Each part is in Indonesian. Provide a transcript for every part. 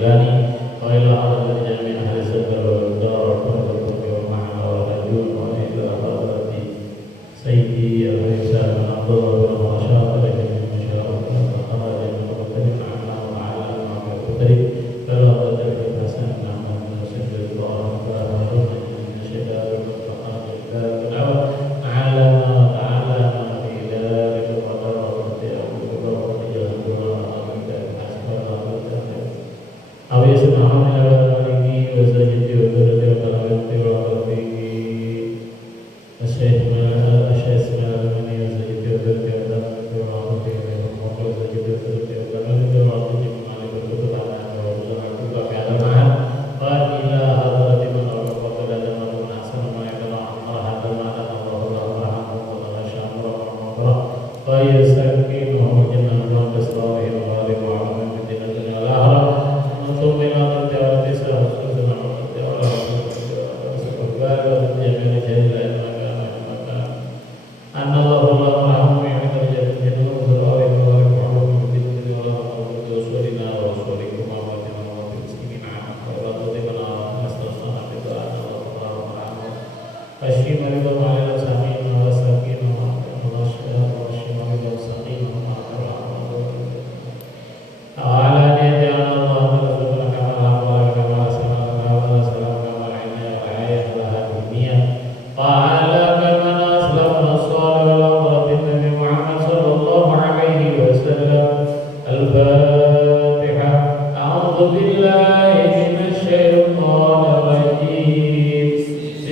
الجيلاني وإلى حضرة جميع أهل السدر والدار والقرب والمعنى والهجون وإلى حضرة سيدي الرئيس بن عبد الله بن رشاد رحمه المشارك وخرج من مختلف عنا وعلى ما يقترب فلا قدر حسن نعمة من سند الله فهارون من الشباب والفقار ذلك العوض علم وتعلم في ذلك القدر وارتياحه وجهده وأمرك حسب أو يسمعون إلى مالكي وزوجتي وذرتي وقرابتي وأخوتي الشيخ اسماعيل المني وزوجتي وذرتي وقرابتي وأخوتي وزوجتي وذرتي وقرابتي وأخوتي مالك الكتب على وزوجتي وكذا معا وإلى حضرة من أرقى لنا من أحسن ما يقرأ هذا المعنى الله رحمه وتغشى أمره ويسكنه جنة بأسراره وغالب وعلم من دين الدنيا والآخرة ثم إلى التواتي سأحسن أن الله رحمه يعمل جل وعلا وبارك وعلم من دين ورسولنا ورسولكم وأمتنا والمسلمين ولا تطيبنا نستغفر بدعاء الله رحمه فاشفي مريضا وعلى سامين وساكين واشفي مريضا وساكين على نية أن الله رسولنا كما أمر كما سمعنا ولا سلام كما رأينا وعيا على هذه النية وعلى كما أسلمنا الصالح والأمر بالنبي محمد صلى الله عليه وسلم الفاتحة أعوذ بالله من الشيطان الرجيم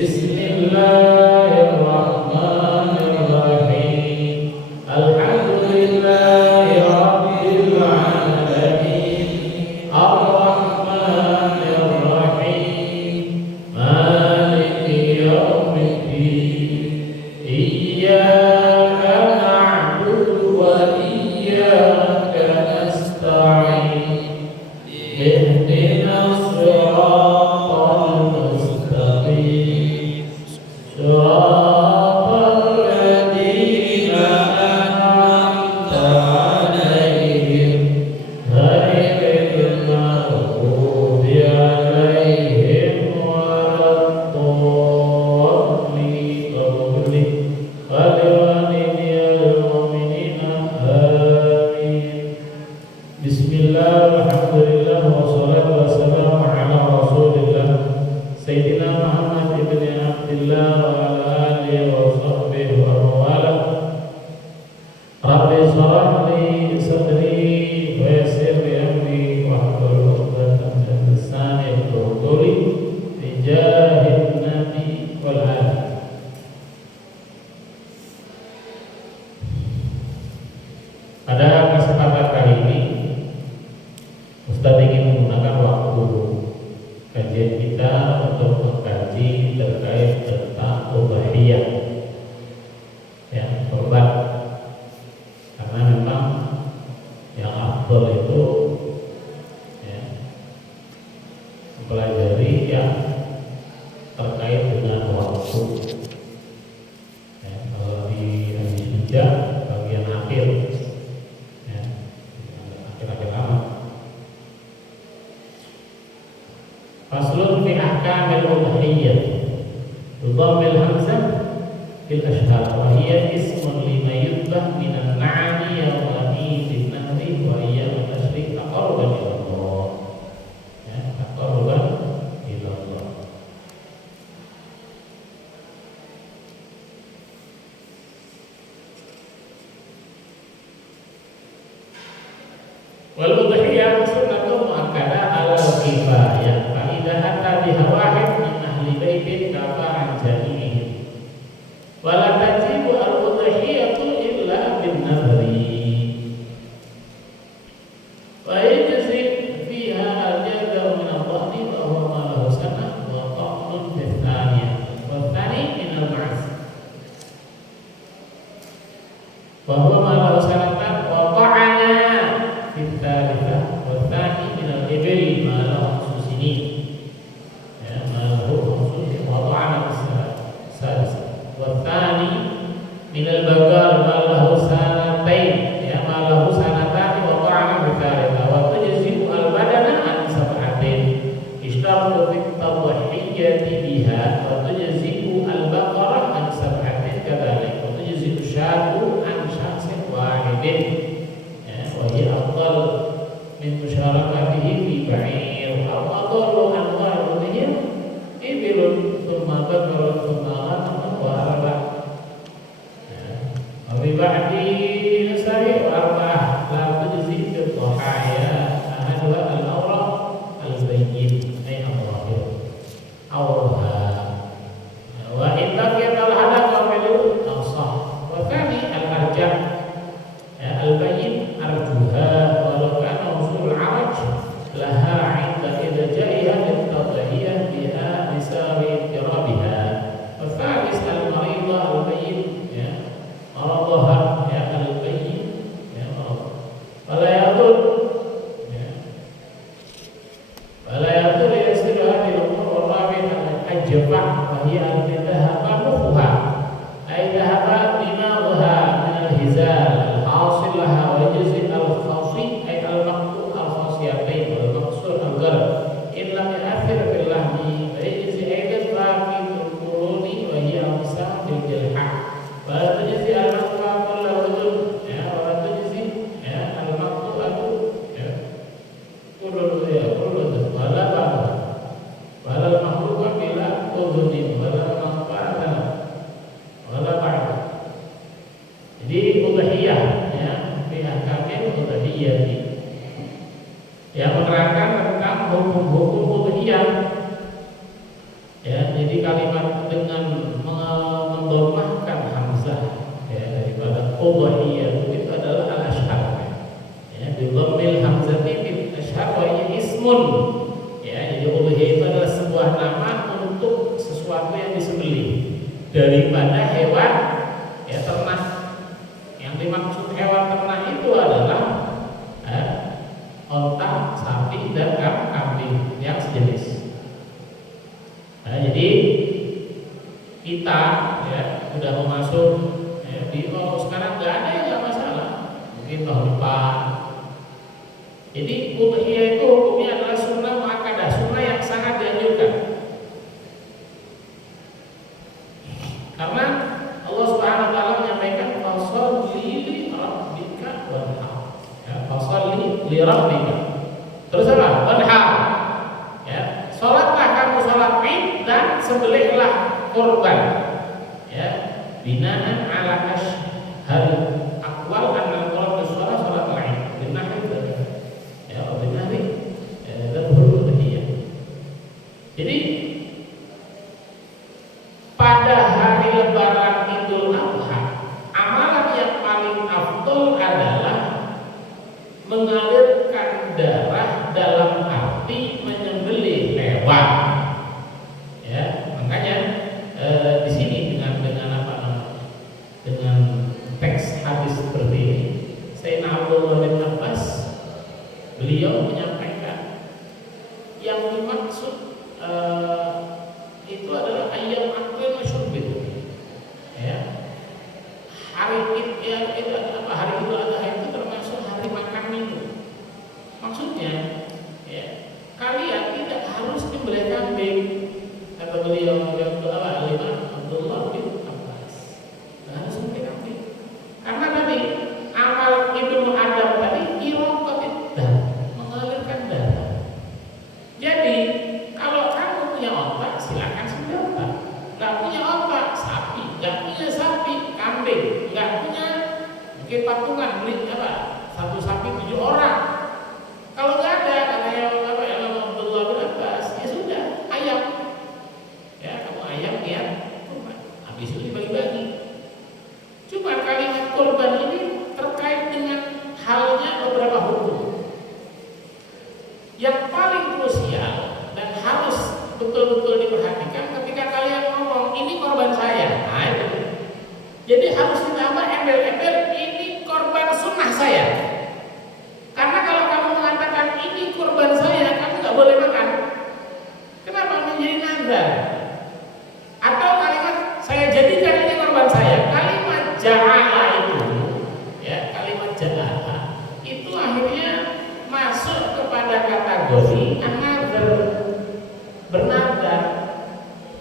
بسم الله الرحمن الرحيم الحمد لله رب العالمين الرحمن الرحيم مالك يوم الدين إياك نعبد وإياك نستعين اهدنا الصراط المستقيم صراط الذين أنعمت عليهم غير المغضوب عليهم ولا الضالين ولوالدي المؤمنين آمين بسم الله والحمد لله والصلاة والسلام على رسول الله سيدنا محمد بن عبد الله وعلى آله وصحبه ومن والاه رب اشرح لي صدري ويسر لي أمري واحلل عقدة من لساني يفقهوا قولي بجاه النبي والآل. Pada kesempatan kali ini Ustaz ingin menggunakan waktu kajian kita untuk mengkaji terkait tentang udhiyah, ya, kurban. Karena memang yang afdal itu, ya, mempelajari yang terkait dengan waktu. Ya, kalau di hadis hijjah bagian akhir, ya, akhir-akhir amat. Faslun fi ahkamil udhiyah Dhammil hamzah fil ashhar wa hiya ismun lima yudbah minan na'ami yawma idin nahri wa ayyam tashrik taqarruban ila Allah, ya, taqarruban ila Allah. Wal udhiyah sunnatun mu'akkada ala kifayah fa idza hatta biha wahid min ahli baitin kafa'an jami'ihim wa la tajibu al udhiyatu illa bin nadri wa yajzi fiha al jazaa min al-dhahni wa huwa ma lahu sanah wa ta'nun fi thaniyah wa thani min al-ma'as wa huwa ma lahu sanatan wa ta'ana fi thalithah udhiyati. Ya, menerangkan tentang hukum-hukum udhiyah. Ya, jadi kalimat dengan mendomahkan hamzah ya daripada udhiyah itu adalah al-ashhar. Ya, bi dhammil hamzati bil ashhar wa hiya ismun. Ya, jadi udhiyah itu adalah sebuah nama untuk sesuatu yang disembelih daripada hewan ya ternak. Yang dimaksud hewan ternak itu adalah onta, sapi, dan kambing yang sejenis. Nah, jadi kita ya udah mau masuk ya, sekarang nggak ada ya nggak masalah, mungkin tahun depan. Jadi udhiyah itu hukumnya adalah sunnah muakkadah, sunnah yang sangat dianjurkan. Karena Allah Subhanahu wa taala menyampaikan fasholli li rabbika wanhar. Ya, fasholli li rabbika. Terus apa? Wanhar. Ya, salatlah kamu salat Id dan sembelihlah kurban. Ya, binaan ala ashhar aqwal anna al-qur'an shalah salat Id. Binahri ya, binahri dan udhiyah. Jadi pada hari lebaran Idul Adha, amalan yang paling afdol adalah mengalirkan darah dalam arti menyembelih hewan. Ya, makanya di sini dengan apa namanya? Dengan teks hadis seperti ini, Sayyidina Abdullah bin Abbas beliau menyampaikan yang dimaksud itu adalah ayam akil masyurbin. Ya, hari itu apa? Hari Idul Adha itu termasuk hari makan minum. Maksudnya, ya, kalian tidak harus menyembelih kambing. Kata beliau yang apa? Imam Abdullah bin Abbas. Tidak harus menyembelih kambing. Karena tadi amal Ibnu Adam tadi iraqatid dam, mengalirkan darah. Jadi kalau kamu punya otak, silakan sembelih otak. Nggak punya otak, sapi. Nggak punya sapi, kambing. Nggak punya, mungkin patungan beli apa? Satu sapi 7 orang. Kalau nggak ada, katanya apa? Imam Abdullah bin Abbas, ya sudah, ayam. Ya, kamu ayam ya, kurban. Habis itu dibagi-bagi. Cuma kalimat kurban ini terkait dengan halnya beberapa hukum. Yang paling krusial dan harus betul-betul diperhatikan ketika kalian ngomong ini korban saya. Nah, itu. Jadi harus ditambah embel-embel ini korban sunnah saya. Karena kalau kamu mengatakan ini korban saya, kamu nggak boleh makan. Kenapa? Menjadi nazar. Atau kalimat saya jadikan ini korban saya. Kalimat ja'ala itu, ya kalimat ja'ala itu akhirnya masuk kepada kategori an-nadhr, bernadar.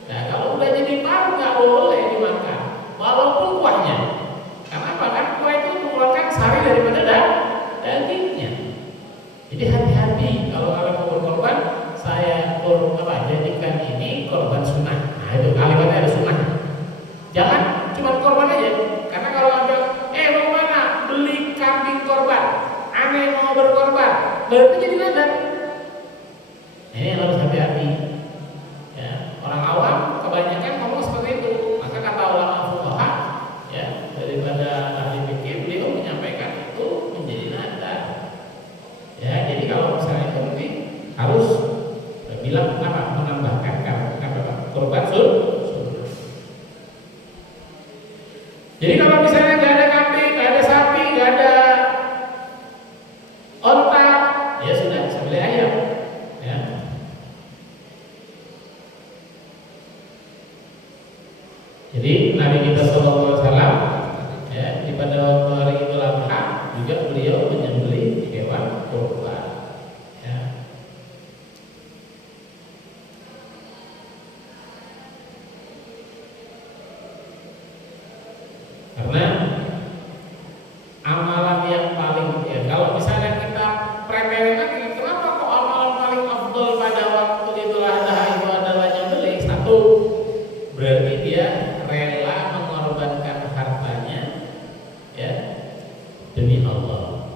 Nah, kalau udah jadi paru nggak boleh dimakan, walaupun kuahnya. Kenapa? Kan kuah itu mengeluarkan sari daripada dagingnya. Jadi hati-hati kalau kalian mau berkorban, saya jadikan ini korban sunnah. Nah, itu kalimatnya ada sunnah. Jangan cuma korban aja. Karena kalau ada mau mana beli kambing korban, aneh mau berkorban, berarti jadi nazar. Ini harus hati-hati. Ya, orang awam kebanyakan ngomong seperti itu. Maka kata ulama fuqaha, ya daripada ahli fikih, beliau menyampaikan itu menjadi nazar. Ya, jadi kalau misalnya itu nanti harus bilang apa? Menambahkan korban sunnah. Jadi kalau misalnya nggak ada kambing, nggak ada sapi, nggak ada onta, ya sudah sembelih ayam. Ya. Jadi Nabi kita SAW ya di pada waktu hari Idul Adha juga beliau menyembelih hewan kurban. Ya. Karena amalan yang paling ya kalau misalnya kita preterin lagi, kenapa kok amalan paling afdol pada waktu Idul Adha itu adalah nyembelih? Satu, berarti dia rela mengorbankan hartanya ya demi Allah.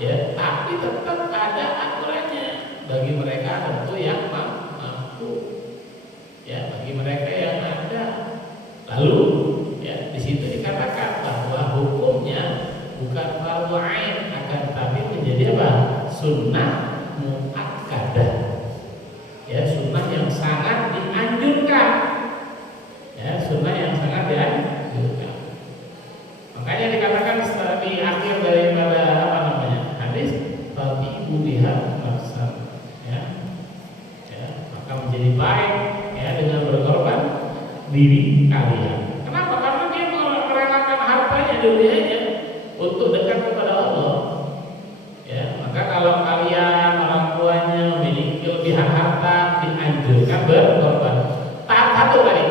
ya, tapi tetap ada aturannya bagi mereka tentu yang mampu, ya, bagi mereka yang ada. Lalu ya di situ dikatakan bahwa hukumnya bukan fardu ain, akan tetapi menjadi apa? Sunnah muakkadah, ya, sunnah yang sangat dianjurkan, ya, sunnah yang sangat dianjurkan. Makanya dikatakan di akhir daripada apa namanya hadis, tabi'u biha nafsan, ya, ya, maka menjadi baik ya dengan berkorban diri kalian. Kenapa? Karena dia merelakan hartanya dunianya untuk dekat kepada Allah. Ya, maka kalau kalian orang tuanya memiliki kelebihan harta, dianjurkan berkorban. Taat satu tadi,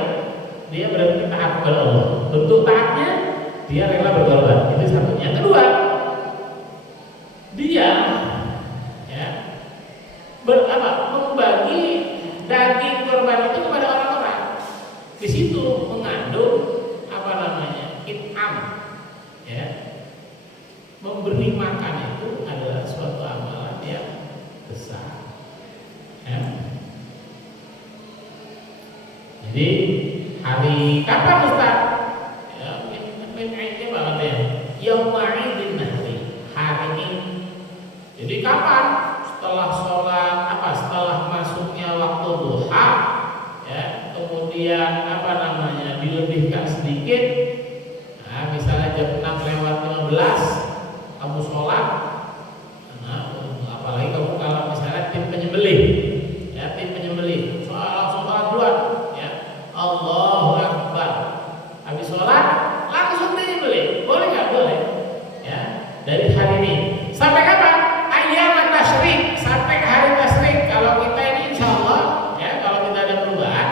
dia berarti taat kepada Allah. Bentuk taatnya dia rela berkorban. Itu satu. Yang kedua, dia ya membagi daging korban itu kepada orang-orang. Di situ mengandung apa namanya it'am, ya, memberi makan itu adalah suatu amalan yang besar, ya. Jadi hari kapan Ustaz? Ya, ini banget ya. Yauma'idin nahri, hari ini. Jadi kapan? Setelah sholat setelah masuknya waktu duha, ya, kemudian apa namanya dilebihkan sedikit. Nah, misalnya jam 6:15 kamu sholat, nah, apalagi kamu kalau misalnya tim penyembelih, ya, tim penyembelih, langsung sholat duluan, ya, Allahu Akbar, habis sholat langsung penyembelih, boleh nggak? Boleh, ya, dari hari ini sampai kapan? Ayyam tasyrik, sampai hari tasyrik. Kalau kita ini insya Allah, ya, kalau kita ada perubahan,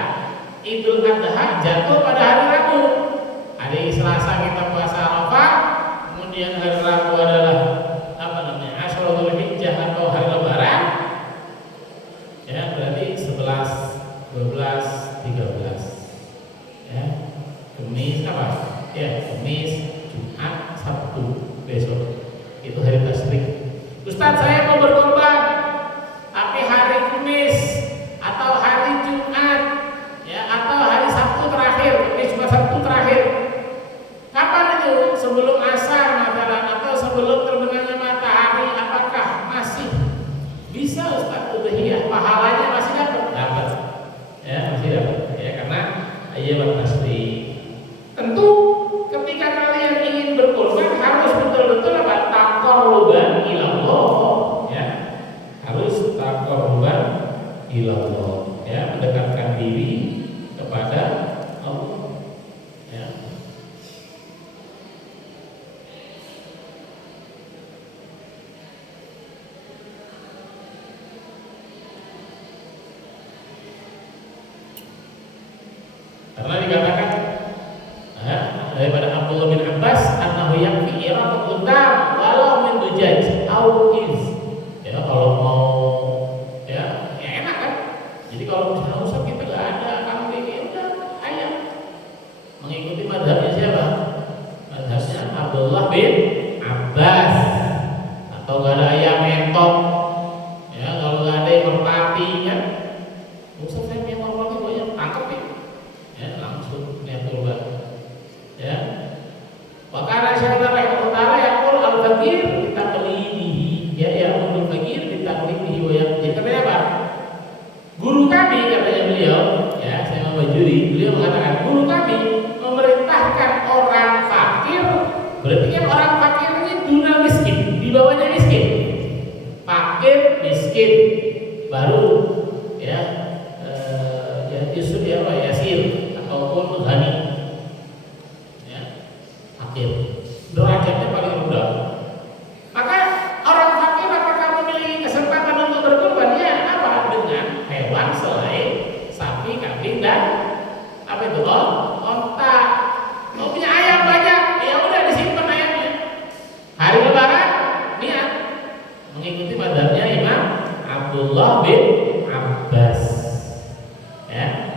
Idul Adha jatuh pada hari Rabu. Hari Selasa kita puasa Arafah, kemudian hari Rabu adalah apa namanya Asyuratul Hijjah atau hari Lebaran, ya, berarti 11, 12, 13, ya, Kamis apa? Ya, Kamis, Jumat, Sabtu, besok itu hari tasyrik. Ustaz, saya mau berkorban, tapi hari Kamis atau hari Jumat, ya, atau hari Sabtu terakhir, Kamis cuma Sabtu terakhir. Kapan itu? Sebelum asar atau sebelum terbenamnya matahari, apakah masih bisa Ustaz udhiyah? Pahalanya masih dapat? Dapat. Ya, masih dapat. Ya, karena ayyam tasyrik. Tentu ketika kalian ingin berkorban harus betul-betul apa? Taqarruban ilallah, ya. Harus taqarruban ilallah, ya, mendekatkan diri kepada Allah, ya. Karena dikatakan daripada Abdullah bin Abbas annahu yakfi iraqatul dam walau min dujaj au iz. Ya, kalau mau ya enak kan. Jadi kalau misalnya usah kita enggak ada kambing, ya udah ayam. Mengikuti mazhabnya siapa? Mazhabnya Abdullah bin Abbas. Atau enggak ada ayam entok. Ya, kalau enggak ada yang merpati kan. Usah saya yang merpati banyak tangkap ya. Ya, langsung niat kurban. Ya, wakana syaitan rahimahullah yaqul al-fakir bitaqlidihi, ya al fakir bitaqlidihi wa yaqdi. Karena apa? Guru kami, katanya beliau, ya, saya membajuri, beliau mengatakan guru kami memerintahkan orang fakir, berarti kan orang fakir ini dunal miskin, di bawahnya miskin, fakir miskin, baru ya yusuf ya apa yasir ataupun ghani. Derajatnya paling rendah. Maka orang fakir apakah memiliki kesempatan untuk berkorban? Ya, apa? Dengan hewan selain sapi, kambing dan apa itu? Onta. Mau punya ayam banyak, ya udah disimpan ayamnya. Hari Lebaran niat mengikuti mazhabnya Imam Abdullah bin Abbas. Ya.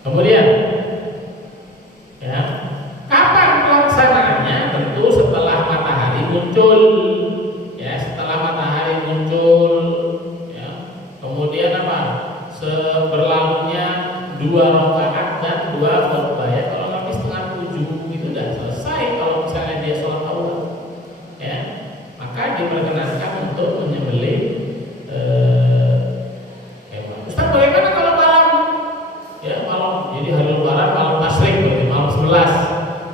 Kemudian, ya, kapan pelaksanaannya? Tentu setelah matahari muncul, ya, setelah matahari muncul, ya. Kemudian apa? Seberlalunya 2 rakaat dan 2 khutbah, ya. Kalau lebih setengah 7 itu sudah selesai. Kalau misalnya dia sholat awal, ya, maka diperkenankan untuk menyembelih hewan. Ustaz, bagaimana kalau malam? Ya, malam. Jadi hari lebaran malam tasyrik, berarti malam 11.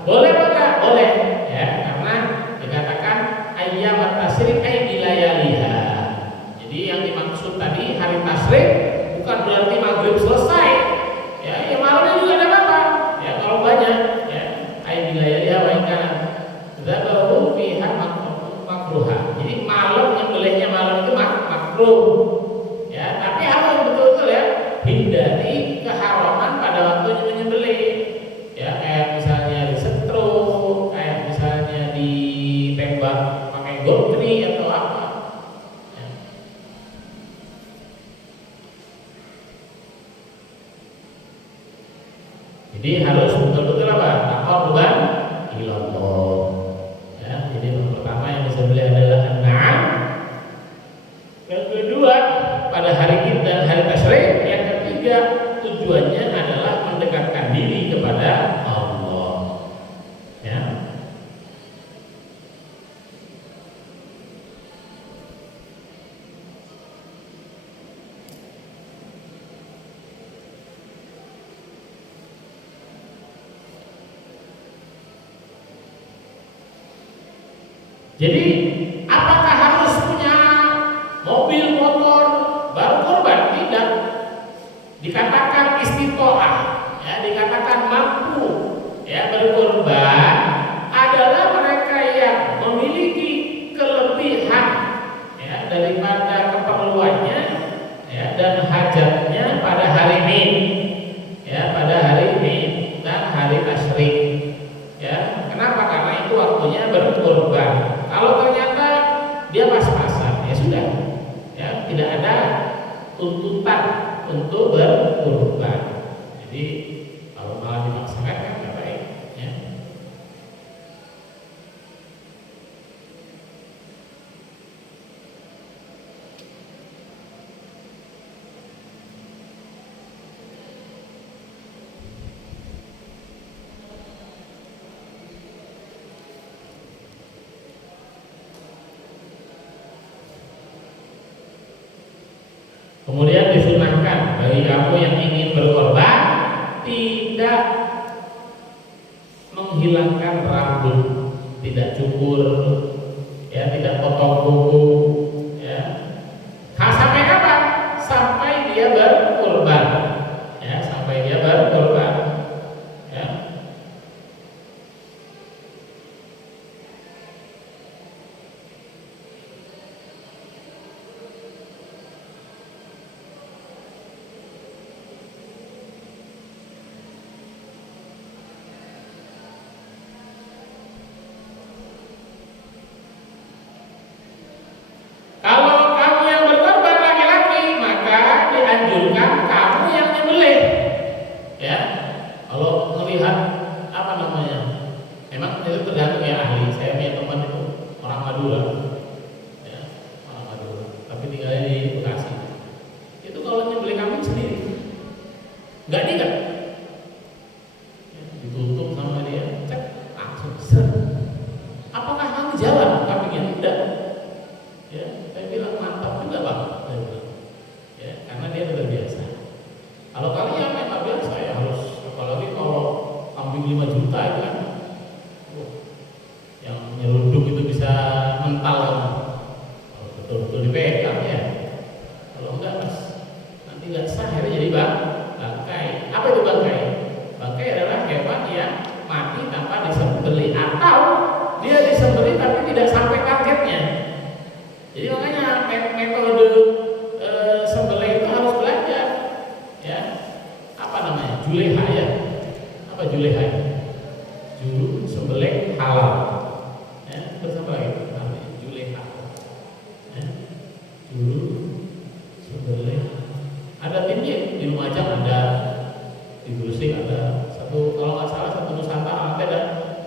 Boleh apa enggak? Boleh, ya, karena dikatakan ayyam tasyrik ay bilayaliha. Jadi yang dimaksud tadi hari tasyrik bukan berarti maghrib selesai. Ya, ya malamnya juga ada apa-apa. Ya, kalau banyak, ya, ay bilayaliha wa kana dzabahu fiha makruha. Jadi malam nyembelihnya malam itu makruh. Ya, tapi harus betul-betul, ya, hindari keharaman pada waktu menyembelih. Ya, kayak misalnya disetrum, kayak misalnya ditembak pakai gotri atau apa. Ya. Jadi harus betul-betul apa? Taqarruban ilallah. Ya, jadi yang pertama yang disembelih adalah an-na'am. Yang kedua pada hari Id dan hari tasyrik. Yang ketiga tujuannya adalah mendekatkan diri kepada Allah. Ya. Jadi apakah harus punya mobil, motor baru kurban? Tidak. Dikatakan istiqoah, ya, dikatakan mampu, ya, berkurban adalah mereka yang memiliki kelebihan, ya, daripada keperluannya, ya, dan hajatnya pada hari Id, ya, pada hari Id dan hari tasyrik. Ya, kenapa? Karena itu waktunya berkurban. Kalau ternyata dia pas-pasan, ya sudah, ya, tidak ada tuntutan untuk berkurban. Jadi kalau malah dipaksakan kan nggak baik, ya. Kemudian disunahkan bagi kamu yang ingin berkorban tidak menghilangkan rambut, tidak cukur, ya, tidak potong kuku, ya. Sampai kapan? Sampai dia berkorban, ya, sampai dia berkorban, ya. Kalau kamu yang berkorban laki-laki, maka dianjurkan kamu yang nyembelih. Ya, kalau melihat apa namanya, memang itu tergantung ya ahli. Saya punya teman itu orang Madura, ya, orang Madura, tapi tinggalnya di Bekasi. Itu kalau nyembelih kambing sendiri, nggak diikat, ya, ditutup sama dia, cek langsung set. Apakah kamu jalan kambingnya? Tidak. Ya, saya bilang mantap juga Bang, saya bilang. Ya, karena dia sudah biasa. Kalau kalian nggak biasa, ya harus, apalagi kalau kambing 5 juta itu kan, yang nyeruduk itu bisa mental kan. Kalau betul-betul dipegang, ya. Kalau enggak, Mas, nanti nggak sah, akhirnya jadi bangkai. Apa itu bangkai? Bangkai adalah hewan yang mati tanpa disembelih, atau dia disembelih tapi tidak sampai targetnya. Jadi makanya metode sembelih itu harus belajar, ya. Apa namanya? Juleha, ya. Apa juleha? Juru sembelih halal. Ya, terus apa lagi? Namanya juleha. Ya. Juru sembelih. Ada timnya di Lumajang, ada di Guru Gresik ada satu, kalau nggak salah satu Nusantara nanti ada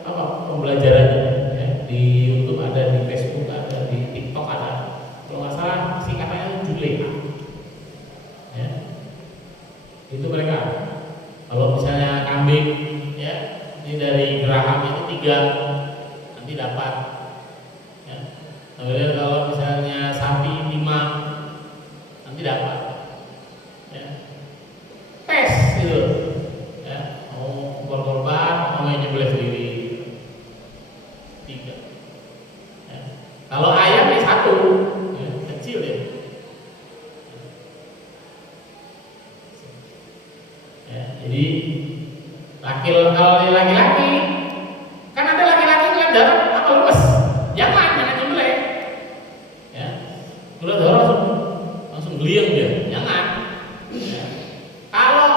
apa pembelajarannya ya, di YouTube ada, di Facebook ada, di TikTok ada, kalau nggak salah singkatannya Juleha ya, itu mereka kalau misalnya kambing ya ini dari geraham itu 3 nanti dapat ya. Kemudian kalau misalnya sapi 5 nanti dapat ya. Tes gitu ya, mau korban mau nyembelih sendiri 3 ya. Kalau ayam ya 1 ya, kecil ya. Ya, jadi kalau laki-laki kan ada laki-laki yang darah apa lemes, jangan nyembelih ya, udah darah langsung geliang dia, jangan ya. Kalau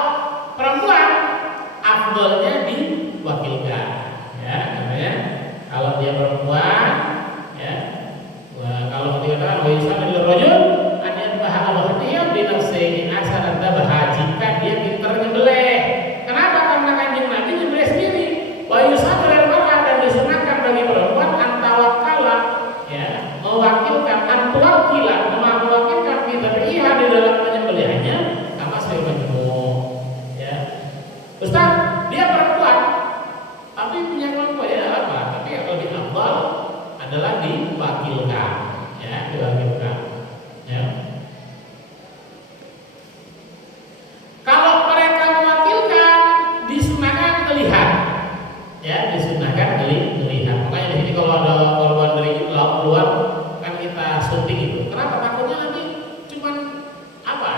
perempuan afdolnya diwakilkan ya, namanya kalau dia perempuan ya, kalau dikatakan wa yusana lil rajul an yadbaha al-hadiyah bi nafsihi asaran tabah, jika dia pintar nyembelih. Kenapa? Karena Kanjeng Nabi nyembelih sendiri. Wa yusana lil mar'ah, dan disunahkan bagi perempuan antawakala ya, mewakilkan antawakila, mewakilkan fitriyah di dalam penyembelihannya sama sebagai majmu' ya. Ustaz, dia perempuan tapi punya kelompok ya apa? Tapi yang lebih afdal adalah diwakilkan ya, diwakilkan ya. Kalau mereka mewakilkan disunahkan melihat ya, disunahkan melihat. Makanya di sini kalau ada korban dari luar kan kita syuting itu. Kenapa? Takutnya nanti cuman apa?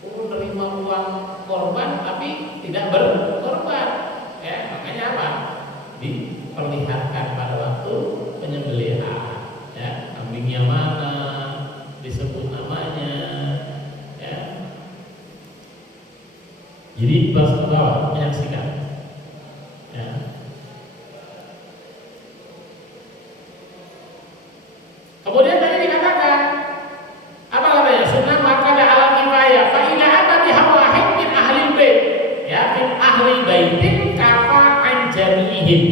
Menerima uang korban tapi tidak berkorban ya. Makanya apa? Diperlihatkan pada waktu penyembelihan ya, kambingnya mana, disebut namanya ya. Jadi pas ke bawah menyaksikan ya. Kemudian tadi dikatakan apa katanya? Sunnah maka ada alam kifayah. Fa ila abadi hawahid min ahli bait ya, min ahli baitin kafa an jami'ihim.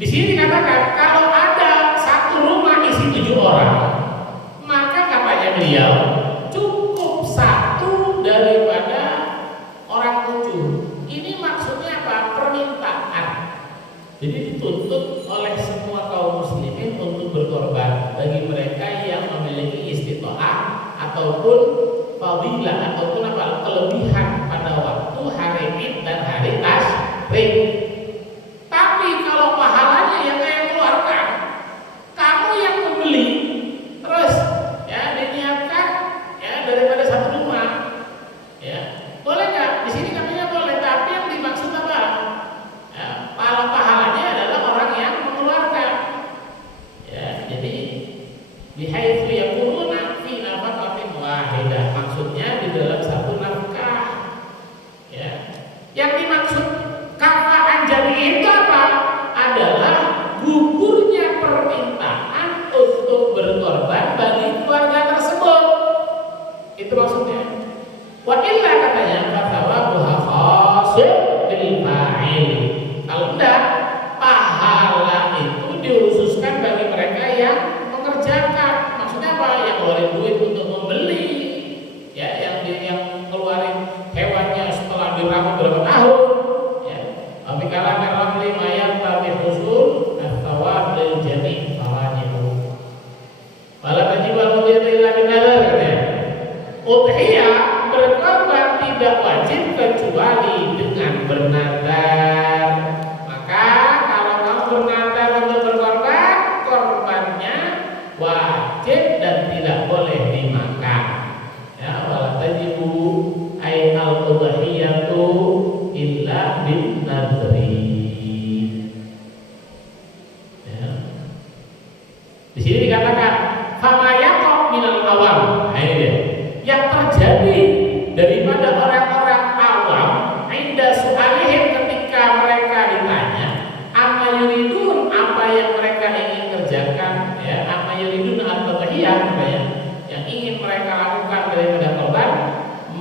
Di sini dikatakan kalau ada satu rumah isi 7 orang, maka katanya beliau cukup 1 daripada orang 7. Ini maksudnya apa? Permintaan. Jadi dituntut oleh semua kaum muslimin untuk berkorban bagi mereka yang memiliki istita'ah ataupun fadilah ataupun apa? Kelebihan pada waktu hari Id dan hari Tasyrik. Tapi kalau pahalanya yang keluarkan, kamu yang membeli, terus ya diniatkan ya daripada satu rumah, ya boleh nggak? Di sini katanya boleh, tapi yang dimaksud apa? Ya, pahalanya adalah orang yang mengeluarkan. Ya, jadi bihaitsu yakununa fi nafaqatin wahidah, maksudnya di dalam satu nafkah. Ya, yang dimaksud kafaan jadi itu apa? Adalah gugurnya permintaan untuk berkorban bagi keluarga tersebut. Itu maksudnya. Wa illa katanya fathawabuha khasun bil fa'il. Kalau enggak, pahala itu dihususkan bagi mereka yang mengerjakan. Maksudnya apa? Yang keluarin duit untuk membeli, ya, yang keluarin hewannya setelah dirawat berapa tahun. Tapi kalau karena mayat tapi husul atawab lil jami' farajihu. Wala tajibal udhiyah illa bin nadar ya. Udhiyah berkorban tidak wajib kecuali dengan bernadar. Maka kalau kamu bernadar untuk berkorban, korbannya wajib dan tidak boleh dimakan. Ya, wala tajibu ay al-udhiyatu illa bin nadri. Ya. Di sini dikatakan fama yaqab minal awam. Yang terjadi daripada orang-orang awam inda su'alihim, ketika mereka ditanya amma yuridun, apa yang mereka ingin kerjakan ya, amma yuridun at-tadhiyah, apa ya yang ingin mereka lakukan daripada korban,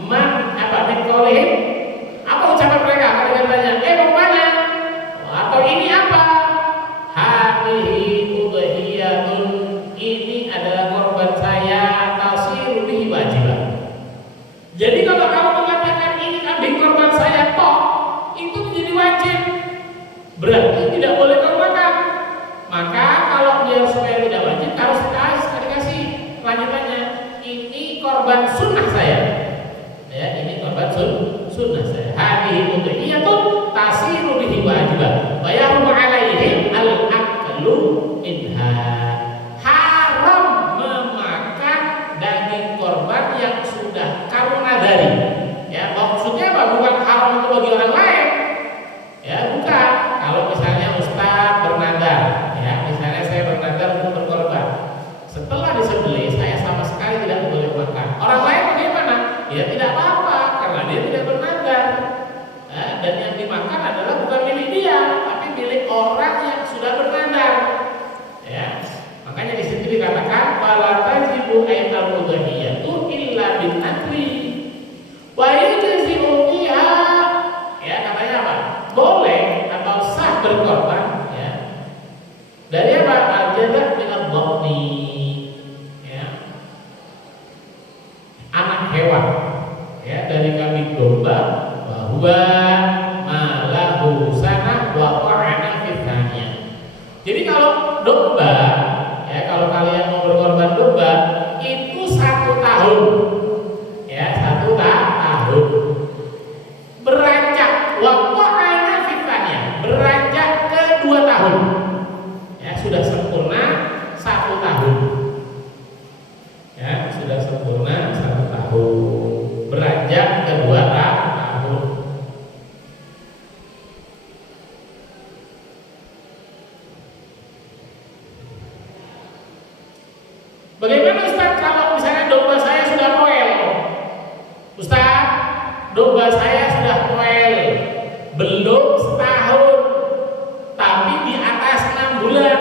man apa min qaulihim, apa ucapan mereka sunnah saya. Hadhihi udhiyatun tasiru bihi wajibah wa yahrumu alaihim al-aklu minha. Haram memakan daging korban yang sudah kamu nadari. Ya, maksudnya apa? Bukan haram itu bagi orang lain. Ya, bukan. Kalau misalnya Ustaz bernadar, ya, misalnya saya bernadar untuk berkorban. Setelah disembelih, saya sama sekali tidak boleh makan. Orang lain bagaimana? Ya tidak apa-apa, karena dia tidak bernadar. Dan yang dimakan adalah bukan milik dia, tapi milik orang yang sudah bernadar. Ya, makanya di situ dikatakan wala tajibu aital udhiyatu illa bin nadri. Wa yujzi'u biha. Ya, katanya apa? Boleh atau sah berkorban, ya. Dari apa? Al-jadah min ad-dhani. Ya. Anak hewan. Ya, dari kambing domba bahwa malahu sanah wa qa'ana fitnanya. Jadi kalau domba, ya, kalau kalian mau berkorban domba itu 1 tahun. Ya, 1 tahun. Beranjak wa qa'ana fitnanya, beranjak ke 2 tahun. Ya, sudah sempurna 1 tahun. Ya, sudah sempurna 1 tahun. Beranjak ke 2 tahun. Bagaimana Ustaz kalau misalnya domba saya sudah poel? Ustaz, domba saya sudah poel, belum setahun, tapi di atas 6 bulan.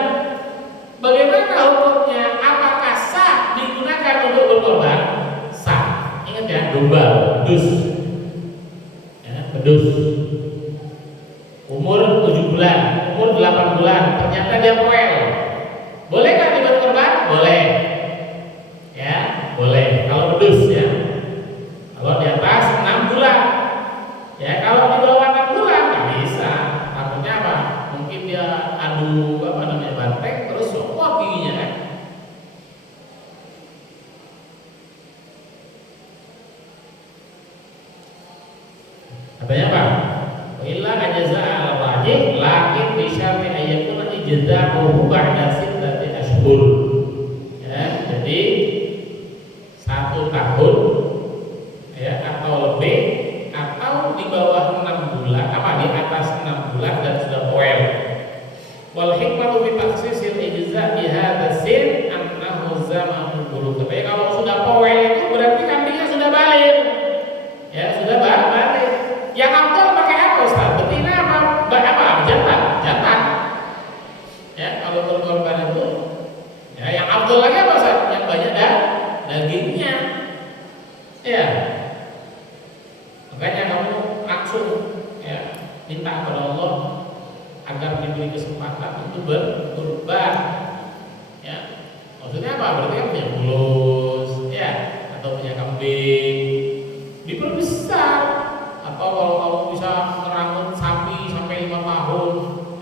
Bagaimana hukumnya? Apakah sah digunakan untuk berkorban? Sah. Ingat ya, domba bedus. Ya, bedus. Umur 7 bulan, umur 8 bulan, ternyata dia poel. Boleh nggak dibuat korban? Boleh. Ya, boleh. Kalau bedus ya. Kalau di atas 6 bulan. Ya, kalau di bawah 6 bulan nggak bisa. Takutnya apa? Mungkin dia adu banteng terus copot giginya kan. Katanya apa? Illa ajaza ala wajib lakin bisyarti ayyakuna ijza'uhu ba'da sittati ashhur. Ya, jadi 1 tahun ya atau lebih atau di bawah 6 bulan, apa di atas 6 bulan dan sudah poel. Wal hikmatu fi takhsisil ijza' bi hadha sin annahu zamanul bulugh. Tapi kalau sudah poel itu berarti kambingnya sudah balik. Ya, sudah balik. Yang afdal pakai apa Ustaz? Betina apa? Jantan. Ya, kalau berkorban itu ya yang afdal lagi apa Ustaz? Yang banyak dagingnya. Ya. Makanya kamu langsung ya minta kepada Allah agar diberi kesempatan untuk berkorban. Ya. Maksudnya apa? Berarti kan punya bulus, ya, atau punya kambing. Diperbesar. Atau kalau kamu bisa merangkut sapi sampai 5 tahun,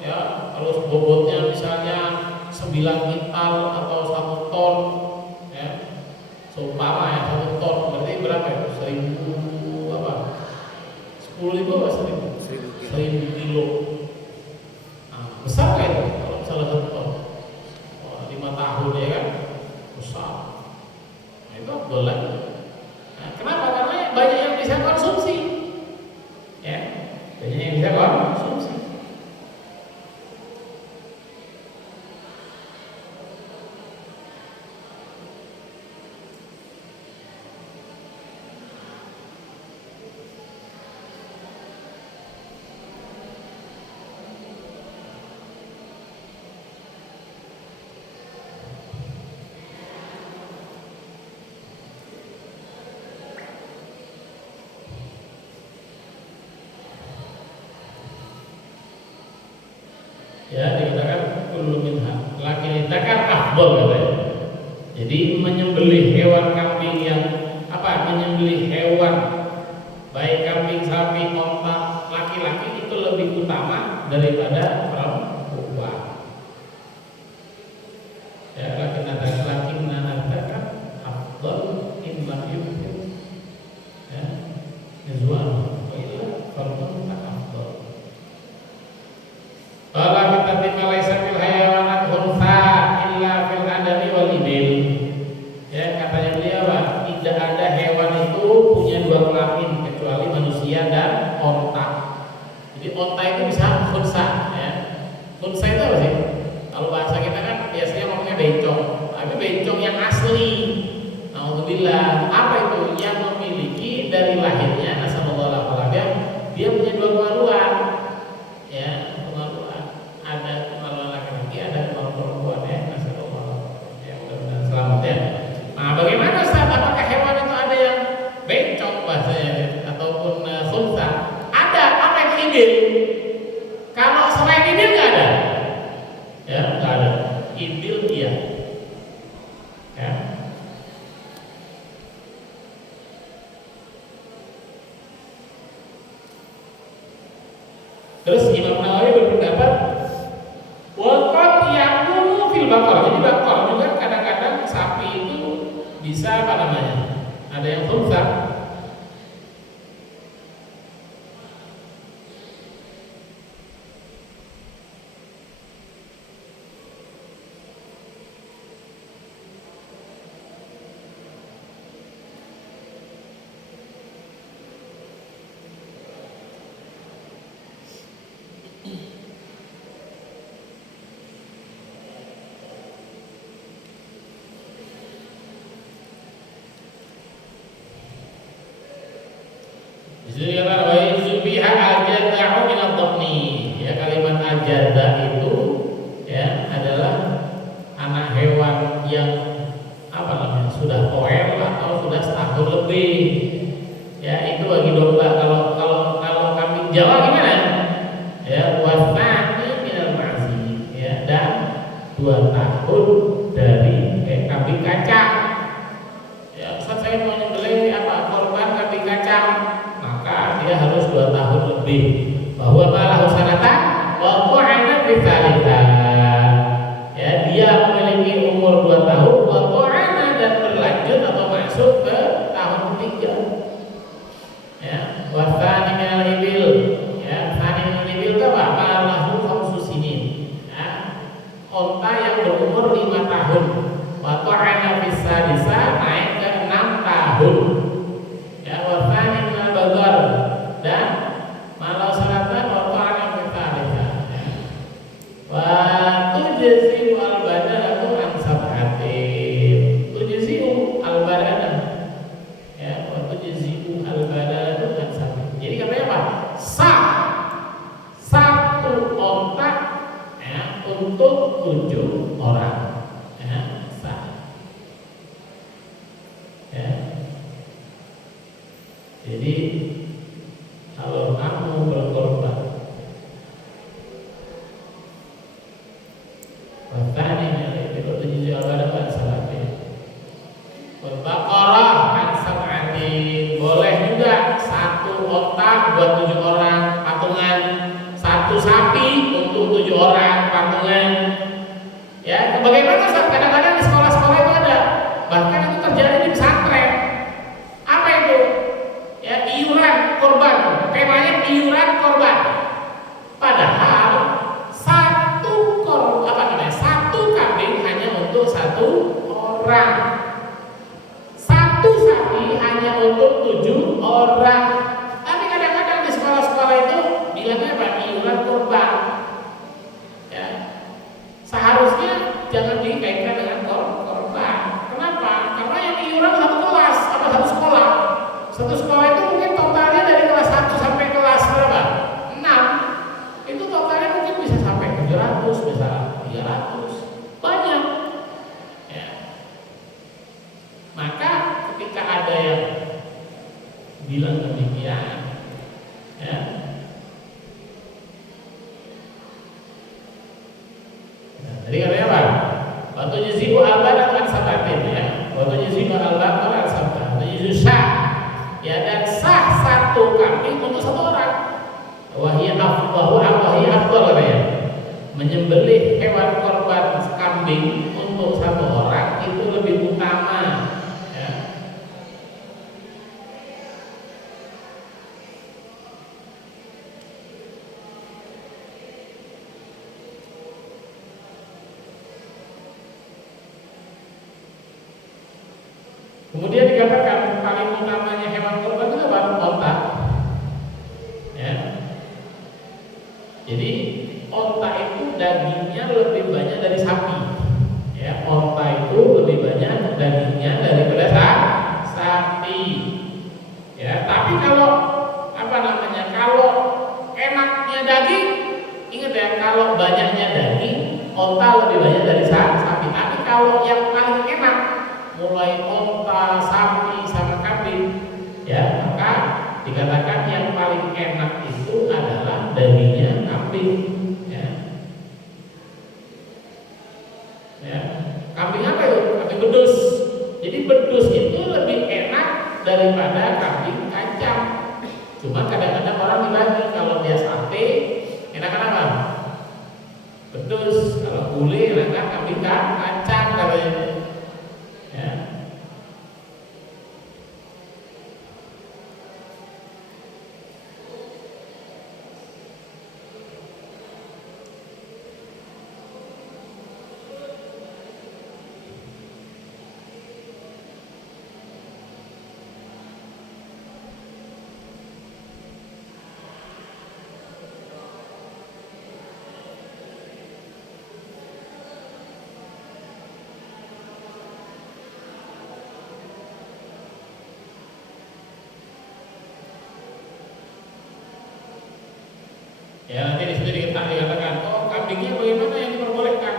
ya, kalau bobotnya misalnya 9 kintal atau 1 ton, ya, seumpama ya 1 ton, berarti berapa ya? 1000 apa? 10.000 apa 1000 kilo. Nah, besar kan itu kalau misalnya 1 ton. 5 tahun ya kan? Besar. Nah, itu boleh. Nah, kenapa? Karena banyak yang bisa konsumsi. Ya, banyak yang bisa konsumsi. Ya, dikatakan kullu minha lakin dzakar afdal katanya. Jadi menyembelih hewan kambing yang apa? Menyembelih hewan baik kambing, sapi, onta laki-laki itu lebih utama daripada perempuan. Ya, lakin dzakar afdal in lam yumkin. Ya, nazwan wa unta. Ada apa itu ibil? Kalau selain ibil nggak ada, ya nggak ada. Ibil iya, ya. Terus Imam Nawawi berpendapat waqad yakunu fil baqar. Jadi baqar juga kadang-kadang sapi itu bisa apa namanya? Ada yang khunsa. Jadi kata wa yubiha ajadahu min ad-dhani. Ya, kalimat ajada itu ya adalah anak hewan yang apa namanya? Sudah poel atau sudah setahun lebih. Ya, itu bagi domba. Kalau kambing Jawa gimana? Ya, wasani minal ma'zi. Ya, dan 2 tahun dari kambing kacang. Ya, saat saya mau nyembelih korban kambing kacang, maka dia harus 2 tahun lebih. Bahwa malah sanatan wa qa'ana bi tsalitsah. Ya, dia memiliki umur 2 tahun wa qa'ana dan berlanjut atau masuk ke tahun ketiga. Ya, wa tsani minal ibil. Ya, tsani minal ibil itu apa? Malahu khamsu sinin. Ya, unta yang berumur 5 tahun. Wa qa'ana bis sadisah naik ke 6 tahun. Ya, wa tsani minal baghar dan malau salatan wa ta'ala bitalika. Wa tujzi al badana an sab'atin. Tujzi al badana. Ya, wa tujzi al badana an sab'atin. Jadi katanya apa? Satu onta ya, untuk 7 orang. Ya, sah. Ya. Jadi kalau kamu berkorban, bertani itu tujuh ada kan salahnya. Berbaqarah kan sab'atin, boleh juga 1 onta buat 7 orang patungan, 1 sapi untuk 7 orang patungan. Ya, bagaimana saat kadang-kadang di sekolah-sekolah itu ada, bahkan itu terjadi di pesantren. Apa itu? Ya, iuran korban, temanya iuran korban. Padahal satu kambing hanya untuk 1 orang, 1 sapi hanya untuk 7 orang. Tapi kadang-kadang di sekolah-sekolah itu bilangnya apa? Iuran korban. Ya, seharusnya jangan dikaitkan dengan korban. Kenapa? Karena yang iuran 1 kelas atau 1 sekolah. 1 sekolah itu mungkin totalnya dari kelas 1 sampai kelas berapa? 6. Itu totalnya mungkin bisa sampai 700, bisa 300. Banyak. Ya. Maka ketika ada yang bilang demikian, ya. Nah, tadi katanya apa? Waktu yuzibu al-badan an sabatin, ya. Waktu yuzibu al-badan an sabatin. Waktu yuzibu sah. Ya, dan sah 1 kambing untuk 1 orang. Wahia afdal ya. Menyembelih hewan korban kambing untuk 1 orang itu lebih utama. Ya. Kemudian dikatakan paling utamanya hewan korban itu apa? Onta. Ya. Jadi onta itu dagingnya lebih banyak dari sapi. Ya, onta itu lebih banyak dagingnya daripada sapi. Ya, tapi kalau apa namanya? Kalau enaknya daging, ingat ya, kalau banyaknya daging, onta lebih banyak dari sapi. Tapi kalau yang paling enak mulai onta, sapi, sama kambing, ya maka dikatakan yang paling enak itu adalah dagingnya kambing, ya. Ya. Kambing apa itu? Kambing bedus. Jadi bedus itu lebih enak daripada kambing kacang. Cuma kadang-kadang orang dibagi, kalau dia sate enakan apa? Bedus. Kalau gulai enakan kambing kacang katanya. Ya. Ya, nanti di situ dikatakan, oh kambingnya bagaimana yang diperbolehkan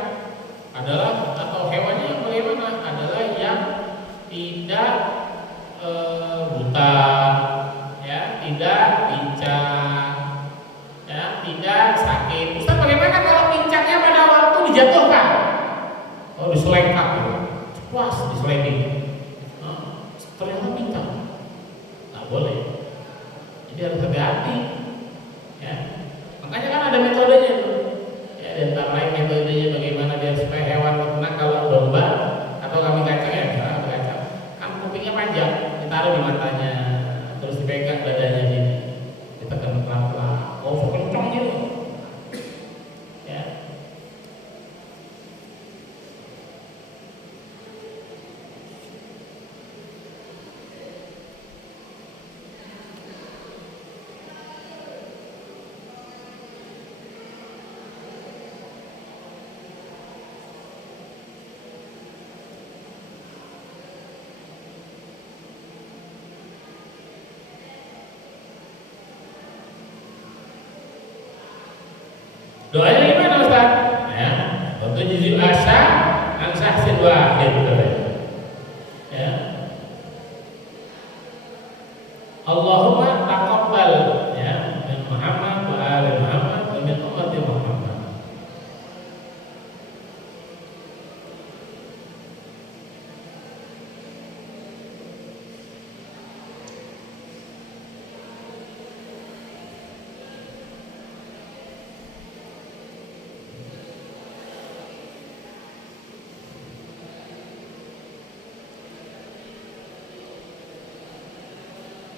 adalah atau hewannya yang bagaimana adalah yang tidak buta, ya, tidak pincang, ya, tidak sakit. Ustaz, bagaimana kalau pincangnya pada waktu dijatuhkan? Oh, diselengkap, puas diselengking. Ternyata pincang, nggak boleh. Jadi harus hati-hati. Ya. Makanya kan ada metodenya tuh. Ya, dan tak lain metodenya bagaimana dia supaya hewan ternak kalau domba atau kambing kacang ya, misalnya kacang, kan kupingnya panjang, ditaruh di matanya, terus dipegang dadanya gini, ditekan pelan-pelan, oh kencang gitu. Ya. Doanya gimana Ustaz? Ya, untuk juzul asya ansah sedua gitu. Ya. Allahumma taqabbal ya min Muhammad wa ali Muhammad wa min ummati Muhammad.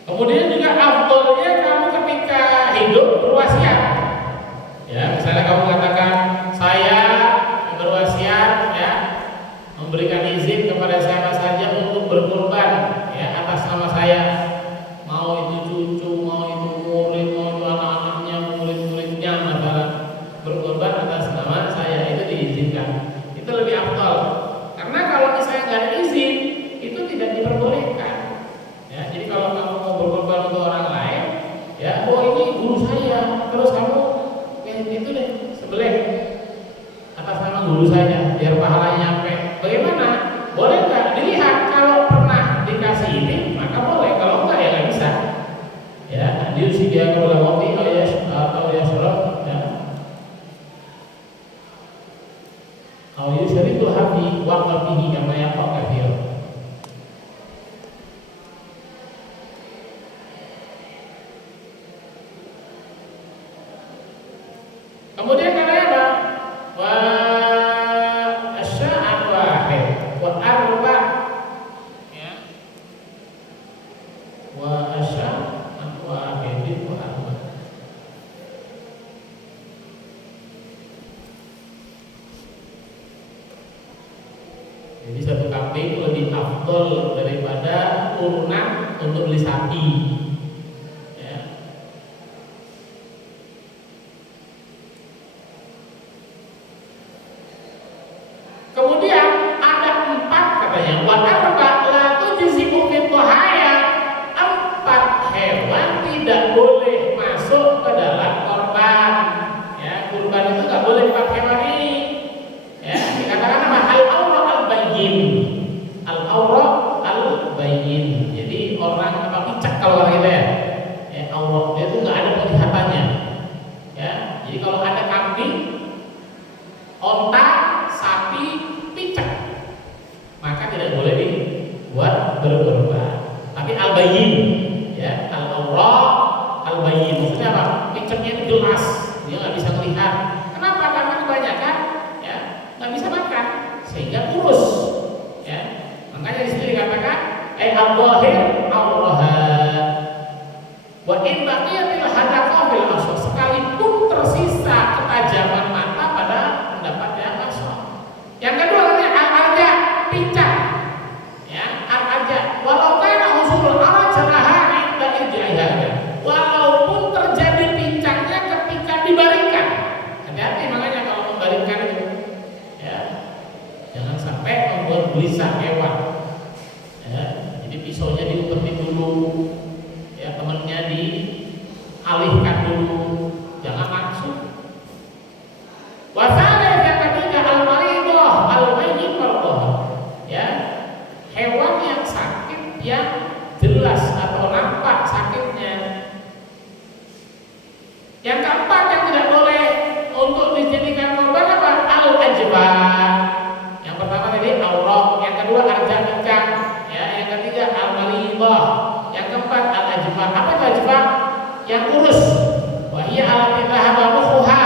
Kemudian juga afdolnya kamu ketika hidup berwasiat. Ya, misalnya kamu mengatakan saya berwasiat ya memberikan izin kepada siapa saja untuk berkorban ya atas nama saya. Mau itu cucu, mau itu murid, mau itu anak-anaknya, murid-muridnya masalah berkorban atas nama saya itu diizinkan. Itu lebih afdol. Karena kalau misalnya nggak ada izin itu tidak diperbolehkan. Ya, jadi kalau kamu mau berkorban untuk orang lain, ya, oh ini guru saya, terus kamu itu deh sebelih atas nama guru saya, biar pahalanya nyampe. Bagaimana? Boleh nggak? Dilihat kalau pernah dikasih ini, maka boleh. Kalau enggak ya nggak bisa. Ya, dia sih dia kalau ngopi atau ya surat, ya. Au yusyrikul hafi wa qafihi kama yaqa kafir. Kemudian katanya apa? Wa asya'at wahid wa arba ya. Wa asya'at wahid wa arba. Jadi satu kambing lebih afdol daripada turunan untuk beli sapi. Kemudian ada 4 katanya, wa arba la tujzi'u min dhahaya. 4 hewan tidak boleh masuk ke dalam korban. Ya, kurban itu enggak boleh 4 hewan ini. Ya, dikatakan apa? Al-awra al-bayyin. Al-awra al-bayyin. Jadi orang apa picak kalau orang maksudnya apa? Pincangnya itu jelas, dia nggak bisa melihat. Kenapa? Karena kebanyakan ya nggak bisa makan sehingga kurus. Ya, makanya di sini dikatakan al-zahir auraha wa in baqiyatil hadaqa bil asr, sekalipun tersisa ketajaman mata pada pendapat yang asal. Yang kedua al-arja, pincang. Ya, al-arja walau kana usulul araj laha inda irja'iha, walaupun terjadi pincangnya ketika dibaringkan. Hati-hati makanya kalau membaringkan itu ya, jangan sampai membuat gelisah hewan. Ya, jadi pisaunya diumpetin dulu, ya temennya dialihkan dulu, jangan langsung. Wasana yang ketiga al-maridah al-mayyit wal-dhah, ya hewan yang sakit yang jelas atau nampak sakitnya. Yang keempat yang tidak boleh untuk dijadikan korban apa? Al-ajbah. Yang pertama tadi auraq, yang kedua arja pincang, ya yang ketiga al-maridah, yang keempat al-ajbah. Apa itu ajbah? Yang kurus. Wahia alati dhahaba mukhuha,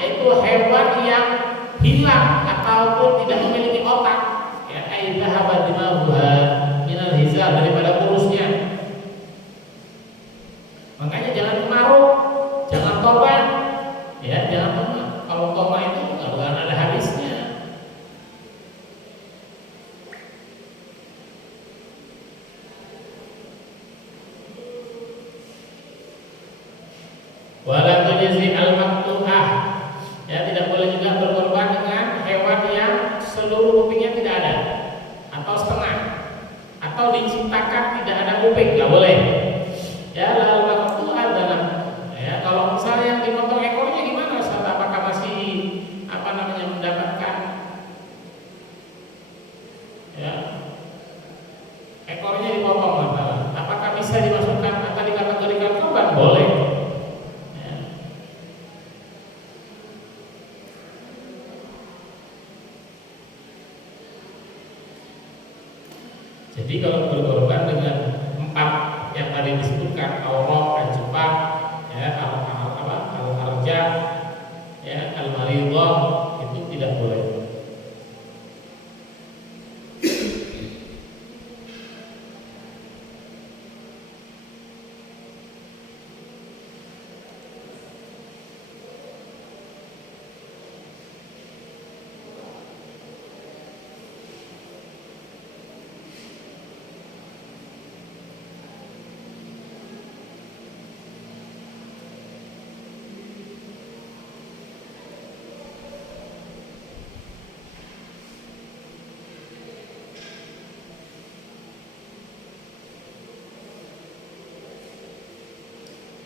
yaitu hewan yang hilang ataupun tidak memiliki otak. Ya ai dhahaba dimahuha minal hizal, daripada kurusnya. Makanya jangan kemaruk, jangan tobat, ya jangan tobat. Kalau tobat itu nggak bakalan ada habisnya. Wala tujzi al-maqtu'ah, ya tidak boleh juga berkorban dengan hewan yang seluruh kupingnya tidak ada atau setengah atau diciptakan tidak ada kuping, nggak boleh. Ya al-maqtu'ah adalah ya kalau misalnya yang dipotong ekornya gimana Ustaz? Apakah masih apa namanya mendapatkan ya ekornya dipotong, apakah bisa dimasukkan atau dikategorikan korban? Boleh. Jadi kalau berkorban dengan empat yang tadi disebutkan auraq, ajbah, ya al-arja, ya al-maridah, itu tidak boleh.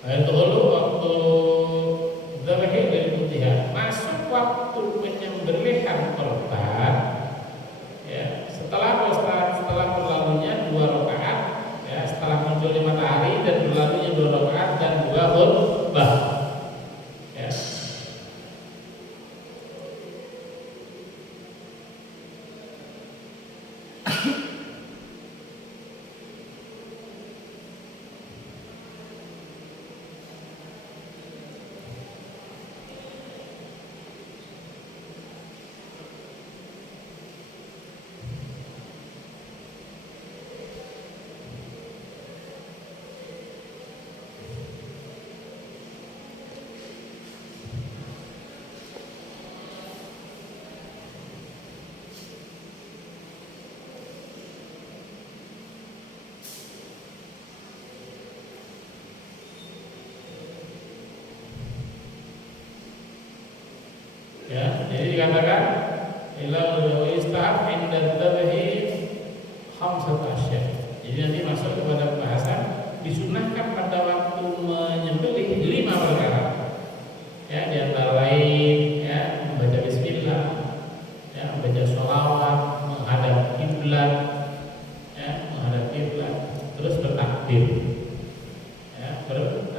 Itu dulu waktu dzabhi dari putihan, masuk waktu penyembelihan korban. Ya, setelah berlalunya 2 rakaat, ya, setelah muncul matahari dan berlalunya 2 rakaat dan 2 khutbah. Ya. Ya, jadi dikatakan ilal istihab inda dzabhi khamsat asya. Jadi nanti masuk kepada pembahasan disunahkan pada waktu menyembelih 5 perkara. Ya, di antara lain ya membaca bismillah, ya membaca sholawat, menghadap kiblat, ya menghadap kiblat, terus bertakbir. Ya, bertakbir.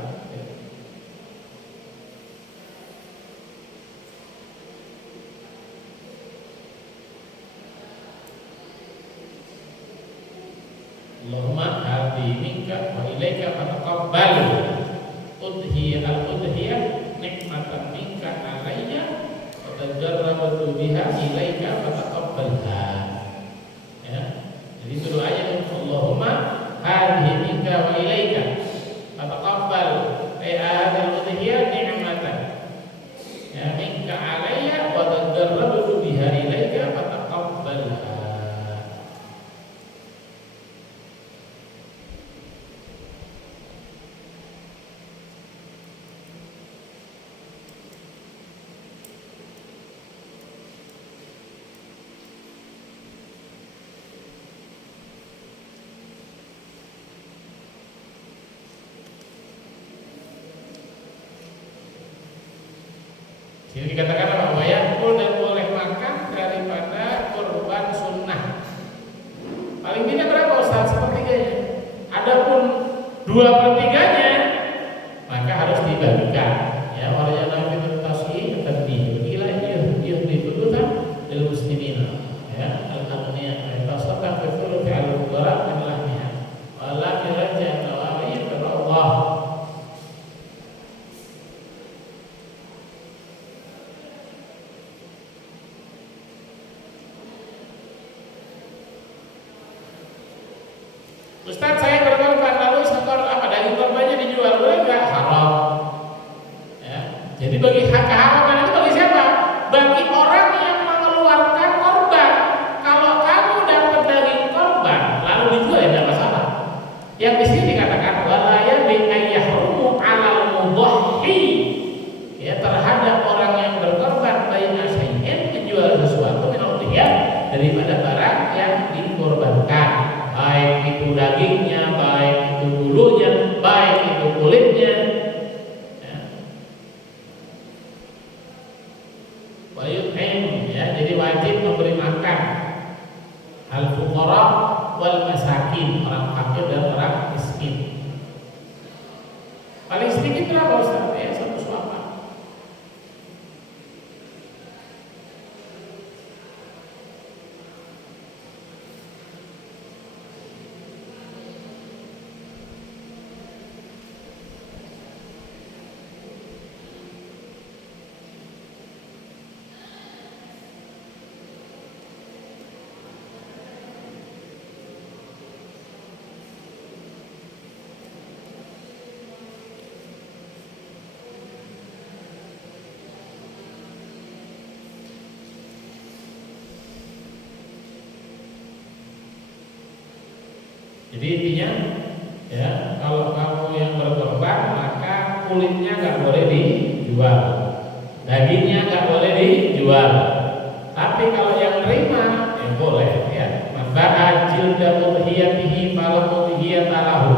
Allahumma hadhi minka wa ilaika fataqabbal. al-udhiyah nikmatan minka alayya wa tajarrabtu biha ilaika fataqabbalha. Ya. Jadi itu doanya, Allahumma hadhihi minka wa ilaika fataqabbal al-udhiyah nikmatan ya minka alayya wa tajarrabtu biha ilaika fataqabbalha. Jadi dikatakan bahwa yakul dan boleh makan daripada korban sunnah. Paling tidak berapa Ustaz? Sepertiganya. Adapun 2/3-nya maka harus dibagikan. Ya, orang yang nabi tasih tadi gila dia dituduhkan lil muslimin. Ya, al-aghniya tasaddaq bi thuluthi al-fuqara min lahmiha. Wala yaraja nawawi Allah. Ustaz, saya berkorban lalu sekor daging korbannya dijual, boleh nggak? Haram. Ya. Jadi bagi keharaman itu bagi siapa? Bagi orang yang mengeluarkan korban. Kalau kamu dapat daging korban lalu dijual ya tidak masalah. Yang di sini dikatakan wala yabi ayyahrumu 'alal mudahhi. Ya, terhadap orang yang berkorban baina syai'in menjual sesuatu min udhiyah daripada barang yang dikorbankan. Baik itu dagingnya, baik itu bulunya, baik itu kulitnya. Ya. Wayut'im, ya, jadi wajib memberi makan al-fuqara wal masakin, orang fakir dan orang miskin. Paling sedikit berapa Ustaz? Ya, 1 suapan. Jadi intinya ya, kalau kamu yang berkorban maka kulitnya nggak boleh dijual, dagingnya nggak boleh dijual. Tapi kalau yang terima ya boleh ya. Maka ajil dan udhiyatihi falahu udhiyatalahu.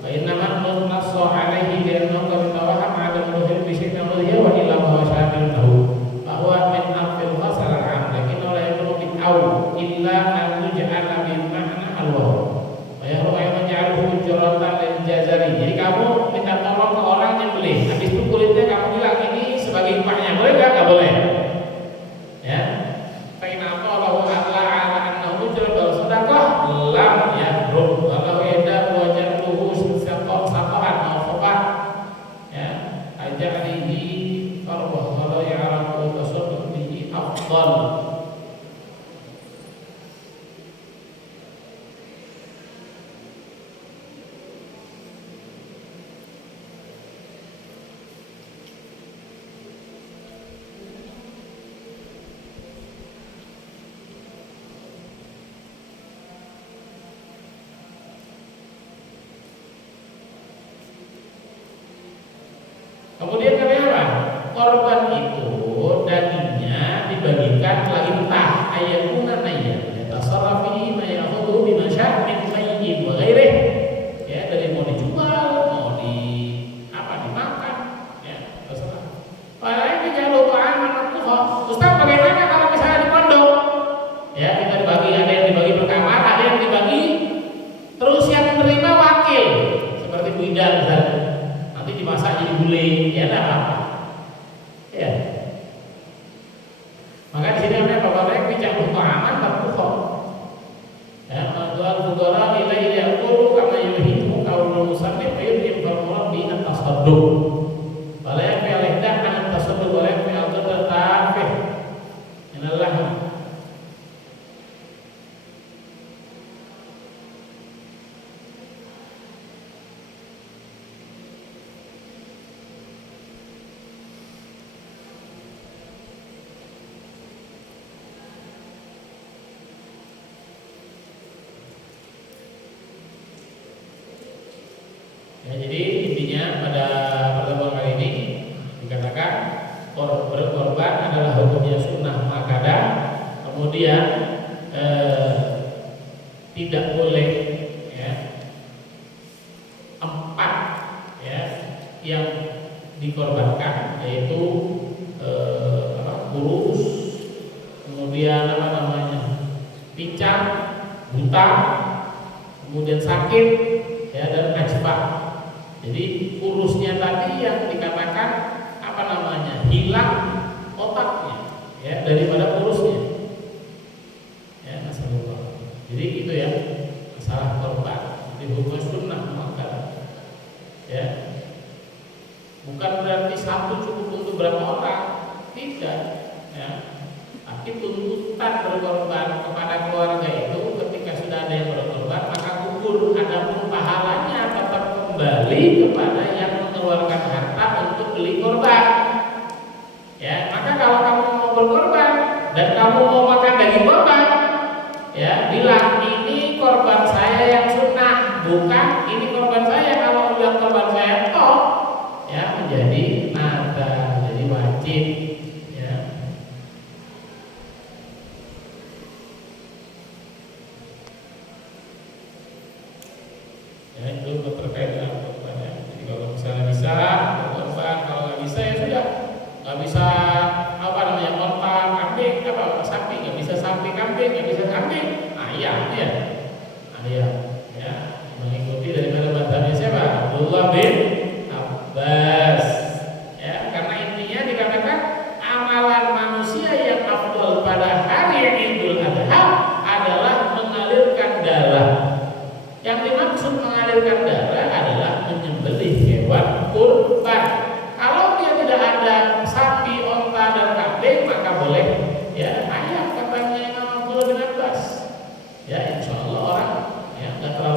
Fa inna man nassa alaihi dan naqawaha ma'al udhiyah bi syai'in udhiyah wa illa huwa syamil lahu. Bahwa min afil fasal am lakin la yakunu min aw illa an tuj'ala bi ma'na al-wa. Jadi kamu minta tolong ke orang yang beli, habis itu kulitnya kamu bilang ini sebagai upahnya, boleh nggak? Nggak boleh. Ya. Karena Allah Taala annahu jabal sedekah lam yahrum kalau ada wajatuhu saqahan atau khafah. Ya, ajalihi farwah kalau ya'rafu tasaddaq bihi afdal. Kemudian apa? Korban itu dagingnya dibagikan lagi mentah, ayatuna nayya, yatasarrafi ma ya'khudhu bi masya' min mayyin wa ghairihi. Ya, dari mau dijual, mau dimakan, ya, terserah. Padahal ini jangan lupa Ustaz, bagaimana kalau misalnya di pondok? Ya, kita dibagi, ada yang dibagi per kamar, ada yang dibagi terus yang menerima wakil, seperti Bu Ida misalnya. Nanti dimasak jadi gulai, ya enggak apa-apa. Ya. Maka di sini ada Bapak mereka bijak aman berbukhor. Ya, madwal fuqara ilaihi yaqulu kama yuhimu qaulul musannif yudhim fal murabbi at-tasadduq. Kemudian tidak boleh ya 4 ya yang dikorbankan, yaitu kurus, kemudian pincang, buta, kemudian sakit ya, dan ajfa. Jadi kurusnya tadi yang dikatakan hilang otaknya ya daripada kurusnya ya, masalah. Jadi itu ya masalah korban di hukum sunnah muakkad ya. Bukan berarti satu cukup untuk berapa orang, tidak ya. Tapi tuntutan berkorban kepada keluarga itu ketika sudah ada yang berkorban maka gugur, adapun pahalanya tetap kembali kepada yang mengeluarkan harta untuk beli korban ya. Maka kalau kamu mau berkorban dan kamu mau makan daging korban ya, bilang ini korban saya yang sunnah, bukan ini korban saya. Kalau bilang korban saya toh ya menjadi nada, jadi wajib ya. Ya itu terkait dengan korban ya. Jadi kalau misalnya bisa berkorban, kalau nggak bisa ya sudah, nggak bisa onta, kambing, sapi, nggak bisa sapi, kambing, nggak bisa kambing, ayam ya, ayam ya, mengikuti daripada madhabnya siapa? Abdullah bin Abbas ya, karena intinya dikatakan amalan manusia yang afdal pada hari Idul Adha adalah mengalirkan darah. Yang dimaksud mengalirkan darah adalah menyembelih hewan kurban. Kalau dia tidak ada sapi, onta, dan kambing, maka boleh ya ayam, katanya Imam Abdullah bin Abbas ya. Insya Allah orang ya nggak terlalu